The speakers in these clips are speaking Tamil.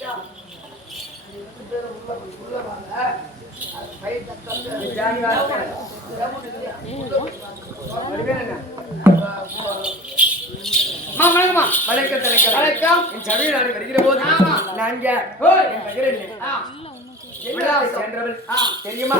வணக்கம். என் சபையில் நாடு வருகிற போது நான் சென்றவள் தெரியுமா?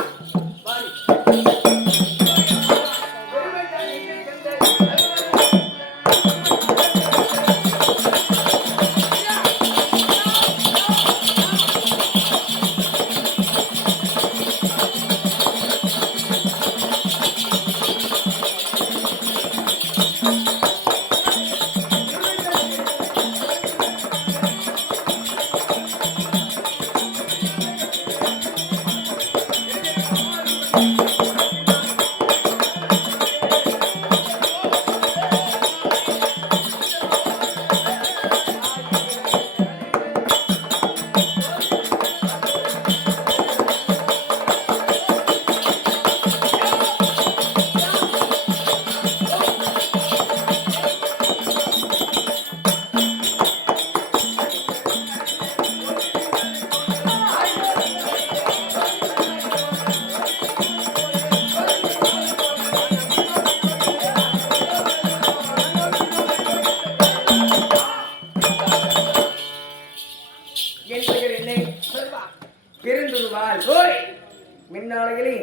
மின்னாளைகளே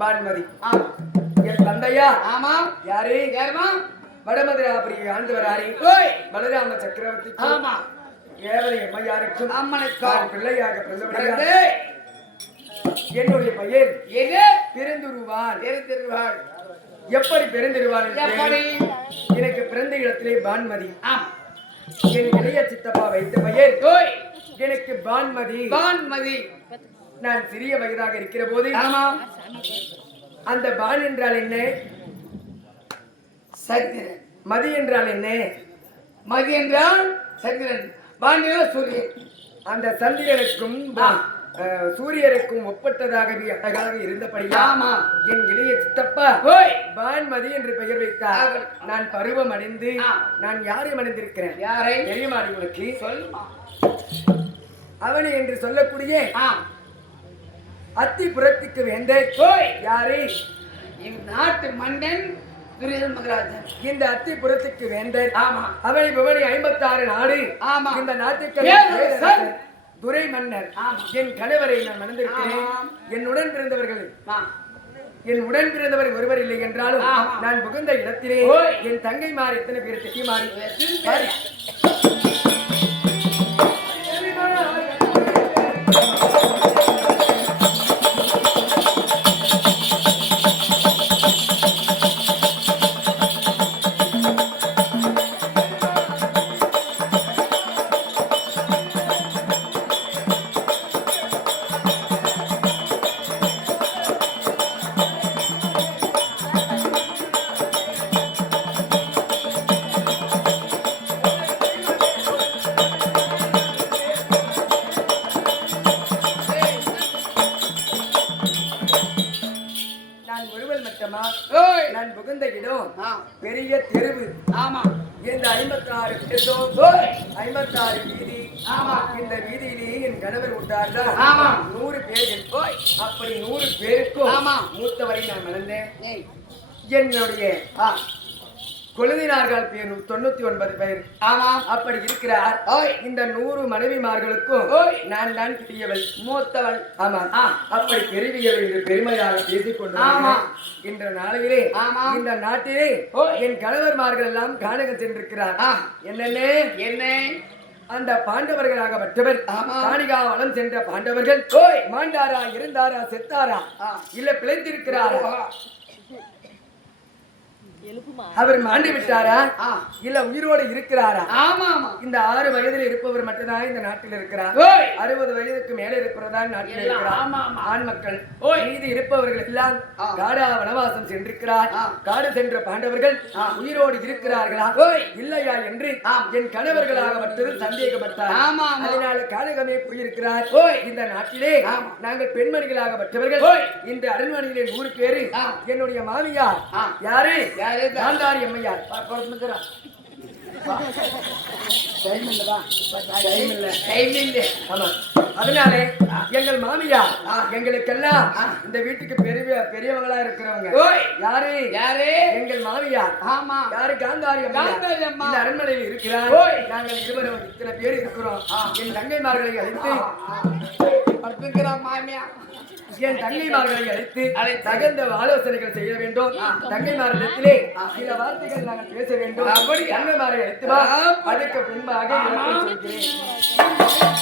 பான்மதி என் தந்தையா யாரு வடமதுராபுரியை ஆண்டு வராரி பலராம சக்கரவர்த்தி ஏவலை எம்மையாருக்கும் அம்மனுக்கும் பிள்ளையாக பிறந்தவர்கள் என்னுடைய பெயர் பிறந்துருவாள். எப்படி பிறந்திருவாள்? எனக்கு பிறந்த இடத்திலே பான்மதி. என் இளைய சித்தப்பா வைத்த பெயர் எனக்கு பான்மதி. நான் சிறிய வயதாக இருக்கிற போது அந்த பான் என்றால் என்ன, சந்திரன். மதி என்றால் என்ன? மதி என்றால் சந்திரன். பான் சூரியன். அந்த சந்திரனுக்கும் சூரியனுக்கும் ஒப்பட்டதாகவே அழகாக இருந்தபடியா என் இளைய சித்தப்பா பான்மதி என்று பெயர் வைத்தார். நான் பருவம் அடைந்து நான் யாரையும் அடைந்திருக்கிறேன். யாரை தெரியுமா உங்களுக்கு? அவனை என்று சொல்லக்கூடிய அத்திபுரத்துக்கு வேந்தர் யாரு? நாட்டு மன்னன் மகராஜன். இந்த அத்திபுரத்துக்கு வேந்தர் அவனை புவனி 56 நாடு. இந்த நாட்டுக்கு துரை மன்னர். என் கணவரை நான் மணந்திருக்கிறேன். என் உடன் பிறந்தவர் ஒருவர் இல்லை என்றாலும் நான் புகுந்த இடத்திலே என் தங்கை மாறி எத்தனை பேர் தெரிய மாறி நான் புகுந்த இடம் பெரிய தெருவு. இந்த 56 வீதி. இந்த வீதியிலேயே என் கணவர் விட்டார்கள் 100 பேர்கள். அப்படி 100 பேருக்கும் மூத்தவரை நான் மணந்தேன். என்னுடைய குழந்தைனார்கள் பேர் 99 பேர். அப்படி இருக்கிறார். இந்த 100 மனைவிமார்களுக்கும் நான் தான் பெரியவள், மூத்தவள். அப்படி பெரியவள் என்று பெருமையாக பேசிக் கொண்டு இன்ற நாளையிலே இந்த நாட்டிலே என் கணவர்மார்கள் எல்லாம் காணகம் சென்றிருக்கிறார். என்ன அந்த பாண்டவர்களாக மற்றவர் காணிகா வனம் சென்ற பாண்டவர்கள் மாண்டாரா, இருந்தாரா, செத்தாரா, இல்ல பிழைத்திருக்கிறாரா, அவர் மாண்டு விட்டாரா, இல்ல உயிரோடு இருக்கிறாரா? இந்த 6 வயதில் இருப்பவர் மட்டும்தான் இந்த நாட்டில் இருக்கிறார். 60 வயதுக்கு மேல இருப்பவர்தான் நாட்டில் இருக்கிறார். ஆண் மக்கள். மீது இருப்பவர்கள் எல்லாம் காடா வனவாசம் சென்றிருக்கிறார். காடு சென்ற பாண்டவர்கள் உயிரோடு இருக்கிறார்களா இல்லையா என்று என் கணவர்களாக மட்டும் சந்தேகப்பட்டார். அதனால காலகமே போயிருக்கிறார். இந்த நாட்டிலே நாங்கள் பெண்மணிகளாக மற்றவர்கள் இந்த அரண்மனையிலே 100 பேரு. என்னுடைய மாமியார் யாரு? காந்தாரி அம்மையார். டைம் இல்ல. ஆமா. அதனாலே எங்கள் மாமியா எங்களுக்கெல்லாம் இந்த வீட்டுக்கு பெரியவங்களா இருக்கிறவங்க யாரு எங்கள் மாமியா. ஆமா. யாரு? காந்தாரி அம்மா. இந்த அரண்மனையில் இருக்கிறார். நாங்கள் இருவரும் இத்தனை பேர் இருக்கிறோம். என் தங்கைமார்களை அழைத்து மாமியா என் தங்கைமார்களை அழைத்து தகுந்த ஆலோசனைகள் செய்ய வேண்டும். தங்கைமாரிடத்திலே சில வார்த்தைகள் நாங்கள் பேச வேண்டும். அப்படி தங்கைமாரை அழைத்து அதுக்கு பின்பாக சொல்கிறேன்.